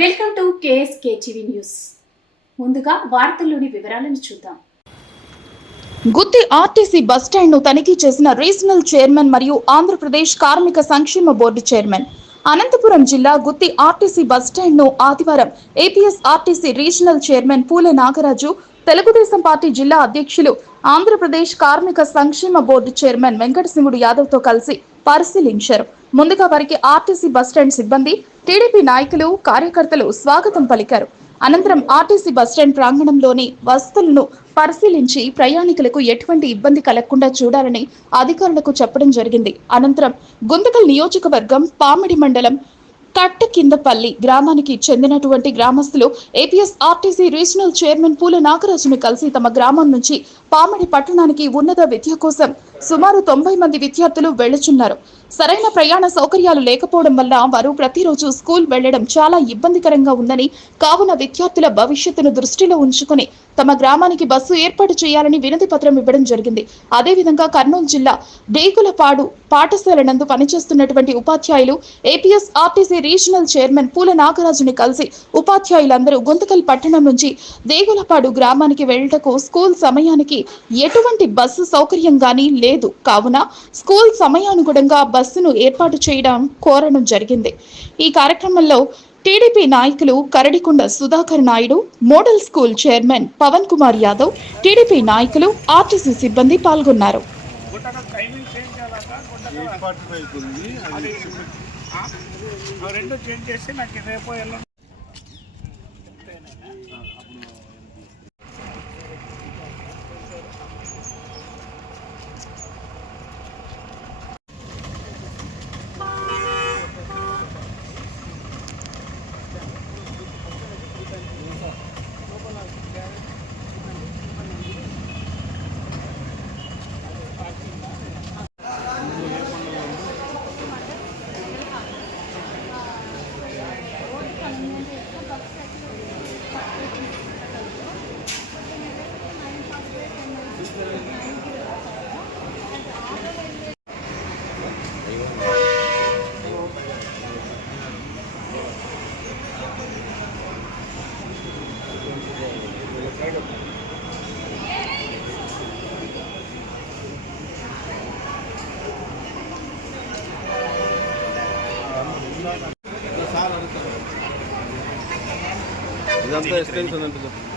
Welcome to KSK TV news. ముందుగా వార్తల్లోని వివరాలను చూద్దాం. గుత్తి ఆర్టీసీ బస్టాండ్ ను తనిఖీ చేసిన రీజనల్ చైర్మన్ మరియు ఆంధ్రప్రదేశ్ కార్మిక సంక్షేమ బోర్డు చైర్మన్. అనంతపురం జిల్లా గుత్తి ఆర్టీసీ బస్టాండ్ ను ఆదివారం ఏపీఎస్ ఆర్టీసీ రీజనల్ చైర్మన్ పూలే నాగరాజు, తెలుగుదేశం పార్టీ జిల్లా అధ్యక్షులు, ఆంధ్రప్రదేశ్ కార్మిక సంక్షేమ బోర్డు చైర్మన్ వెంకటశివుడు యాదవ్ తో కలిసి పరిశీలించారు. ముందుగా వారికి ఆర్టీసీ బస్టాండ్ సిబ్బంది, టీడీపీ నాయకులు, కార్యకర్తలు స్వాగతం పలికారు. అనంతరం ఆర్టీసీ బస్టాండ్ ప్రాంగణంలోని వసతులను పరిశీలించి ప్రయాణికులకు ఎటువంటి ఇబ్బంది కలగకుండా చూడాలని అధికారులకు చెప్పడం జరిగింది. అనంతరం గుంతకల్ నియోజకవర్గం పామిడి మండలం కట్టకిందపల్లి గ్రామానికి చెందినటువంటి గ్రామస్తులు ఏపీఎస్ ఆర్టీసీ రీజనల్ చైర్మన్ పూల నాగరాజును కలిసి తమ గ్రామం నుంచి పామిడి పట్టణానికి ఉన్నత విద్య కోసం సుమారు 90 మంది విద్యార్థులు వెళ్లుచున్నారు. సరైన ప్రయాణ సౌకర్యాలు లేకపోవడం వల్ల వారు ప్రతిరోజు స్కూల్ వెళ్లడం చాలా ఇబ్బందికరంగా ఉందని, కావున విద్యార్థుల భవిష్యత్తును దృష్టిలో ఉంచుకుని తమ గ్రామానికి బస్సు ఏర్పాటు చేయాలని వినతి పత్రం ఇవ్వడం జరిగింది. అదేవిధంగా కర్నూలు జిల్లా దేగులపాడు పాఠశాల నందు పనిచేస్తున్నటువంటి ఉపాధ్యాయులు ఏపీఎస్ ఆర్టీసీ రీజనల్ చైర్మన్ పూల నాగరాజుని కలిసి ఉపాధ్యాయులందరూ గుంతకల్ పట్టణం నుంచి దేగులపాడు గ్రామానికి వెళ్లటకు స్కూల్ సమయానికి ఎటువంటి బస్సు సౌకర్యం గానీ లేదు, కావున స్కూల్ సమయానుగుణంగా బస్సును ఏర్పాటు చేయడం కోరడం జరిగింది. ఈ కార్యక్రమంలో టీడీపీ నాయకులు Karadikonda Sudhakar Naidu, model school chairman Pavan Kumar Yadav, TDP నాయకులు, ఆర్టీసీ సిబ్బంది పాల్గొన్నారు. ఇదంతా ఎక్స్టెన్షన్ అంటే బస్సు